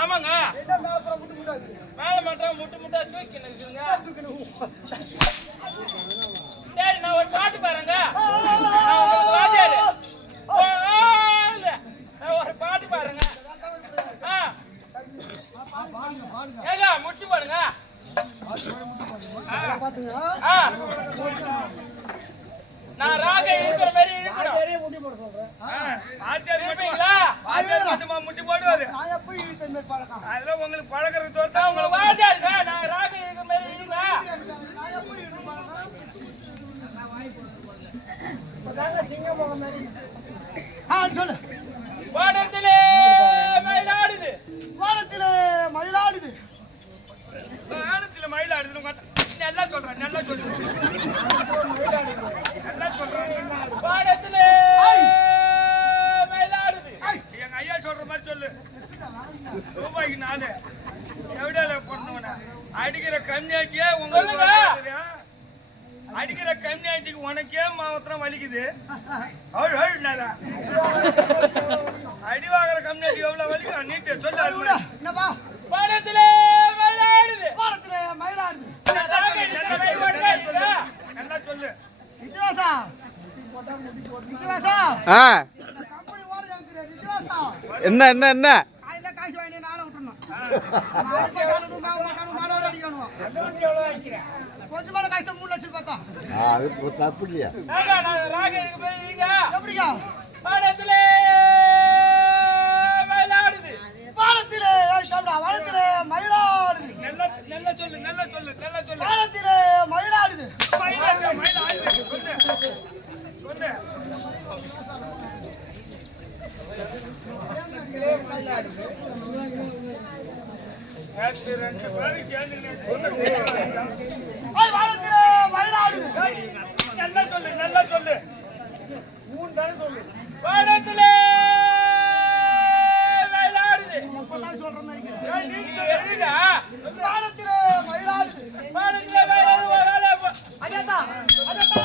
ஆமாங்க மேல மாட்டோம் முட்டு முட்டா சரி நான் ஒரு பாட்டு பாருங்க ஒரு பாட்டு பாருங்க ஏங்க முட்டி பாருங்க நான் ராக இருக்கிற மாதிரி இருக்கணும் பெரிய முட்டி போட சொல்றேன் முட்டி போடுவாரு அதெல்லாம் உங்களுக்கு பழகிறது தோட்டா உங்களுக்கு வாஜாருங்க நான் ராக இருக்கிற மாதிரி இருக்கா சொல்லு வானத்திலே மயிலாடுது வானத்திலே மயிலாடுது வானத்திலே மயிலாடுது நல்லா சொல்றேன் நல்லா சொல்றேன் நல்லா சொல்றேன் வானத்திலே மயிலாடுது எங்க ஐயா சொல்ற மாதிரி சொல்லு ரூபாய்க்கு 4 எவ்வளவு போடணும்னா அடிக்கிற கம்மியாட்டியே உங்களுக்கு அடிக்கிற கம்மியாட்டிக்கு உனக்கே மாவத்திரம் வலிக்குது அடி வாங்குற கம்மியாட்டி எவ்வளவு வலிக்கும் நீட்டு சொல்லு என்னப்பா வானத்திலே மயிலாடுது வானத்திலே மயிலாடுது நல்லா சொல்லு விட்டுவாசா விட்டுவாசா கம்பெனி ஓட ஜாங்கிரே விட்டுவாசா என்ன என்ன என்ன காயில காசு வாங்கி நாளை விட்டுறணும் மாடோட அடிக்கணும் கொஞ்சம் மேல காசு 3 லட்சம் பார்த்தா அது தப்பு இல்லையா எப்படியா வானத்திலே மயிலாடுது வானத்திலே வானத்திலே மயிலாடுது நல்லா சொல்லு நல்லா சொல்லு நல்லா சொல்லு வானத்திலே மயிலாடுது மயிலாடுது சொல்லு சொல்லு வானத்திலே மயிலாடுது நல்லா சொல்லு நல்லா சொல்லு 3 தானே சொல்லு வானத்திலே மயிலாடுது இப்பதான் சொல்றேன்னு நினைக்கிறேன் வானத்திலே மயிலாடுது வானத்திலே மயிலாடுது அஜாத்தா அஜாத்தா